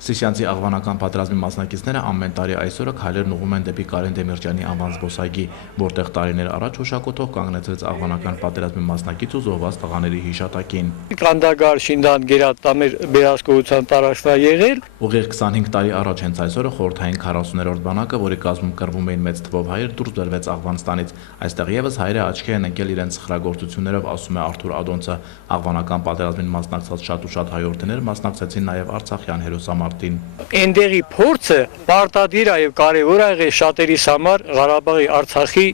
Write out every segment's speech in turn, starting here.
Սիսյանցի աղվանական պատերազմի մասնակիցները ամեն տարի այսօրը քայլերն ուղղում են դեպի Կարեն Դեմիրճյանի անվան զբոսայգի, որտեղ տարիներ առաջ հուշակոթող կանգնեցրեց աղվանական պատերազմի մասնակից ու զոհված տղաների հիշատակին։ Կանդագար շինդան գերատամեր վերահսկողության տարածքն եղել։ Ուղիղ 25 տարի առաջ հենց այսօրը խորհրդային 40-րդ բանակը, որի կազմում կռվում էին մեծ թվով հայեր, դուրս բերվեց Աղվանստանից։ Այստեղ եւս հայերը աչքի են ընկել իրենց սխրագործություններով, ասում է Արթուր Ադոնցը։ Աղվանական պատերազմին մասնակցած շատ ու շատ հայորդիներ մասնակցեցին նաեւ արցախյան հերոսամարտին։ Էնդեղի փորձը պարտադիր է եւ կարեւոր է եղել շատերիս համար Ղարաբաղի Արցախի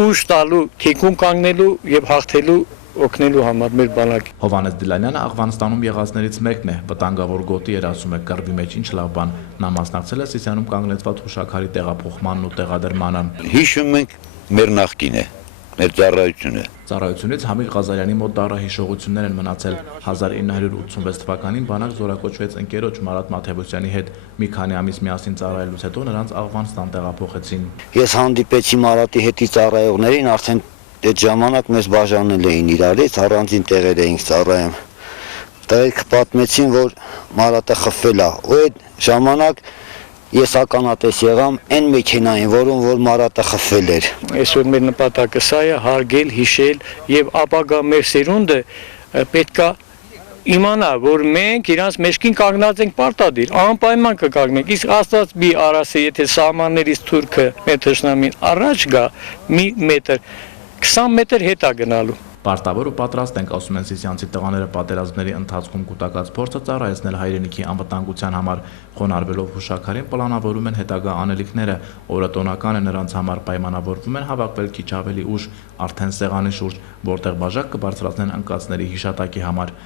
ուժ տալու, թիկուն կանգնելու եւ հաղթելու օգնելու համար մեր բանակի։ Հովհաննես Դիլանյանը Աղվանստանում եղածներից մեկն է, վտանգավոր գոտի էր, ասում է, կռվի մեջ ինչ լավ բան։ Նա մասնակցել է Սիսիանում կանգնեցված հուշաքարի տեղափոխմանն ու տեղադրմանը։ Հիշում ենք մեր նախկինը, մեր ծառայությունը։ Ծառայությունից Համիր Ղազարյանի մոտ դառահիշողություններ են մնացել։ 1986 թվականին բանակ զորակոչվեց ընկերոջ Մարատ Մաթևոսյանի հետ։ Մի քանի ամիս միասին ծառայելուց հետո նրանց Աղվանստան տեղափոխեցին։ Ես հանդիպեցի Մարատի հետի ծառայողներին, արդեն այդ ժամանակ մեզ բաժանել էին իրարից, առանձին տեղեր էինք ծառայում։ Տեղիք պատմեցին, որ Մարատը խփվել է, ու այդ ժամանակ ես ականատես եղամ այն մեքենային, որում որ Մարատը խփվել էր։ Այսօր մեր նպատակը սա է հարգել, հիշել եւ ապագա մեր սերունդը պետքա իմանա, որ մենք իրանց մեջքին կանգնած ենք պարտադիր, անպայման կկանգնենք։ Իսկ Աստված մի արասը, եթե սահմաններից թուրքը մեր թշնամին առաջ գա, մի մետր, 20 մետր հետա գնալու։ Պարտավոր ու պատրաստ ենք, ասում են Սիսյանցի տղաները պատերազմների ընթացքում կուտակած փորձը ծառայեցնել հայրենիքի անվտանգության համար, խոնարհվելով հուշաքարին պլանավորում են հետագա անելիքները, օրը տոնական է նրանց համար, պայմանավորվում են հավաքվել քիչ ավելի ուշ, արդեն սեղանի շուրջ, որտեղ բաժակ կբարձրացնեն ընկածների հիշատակի համար։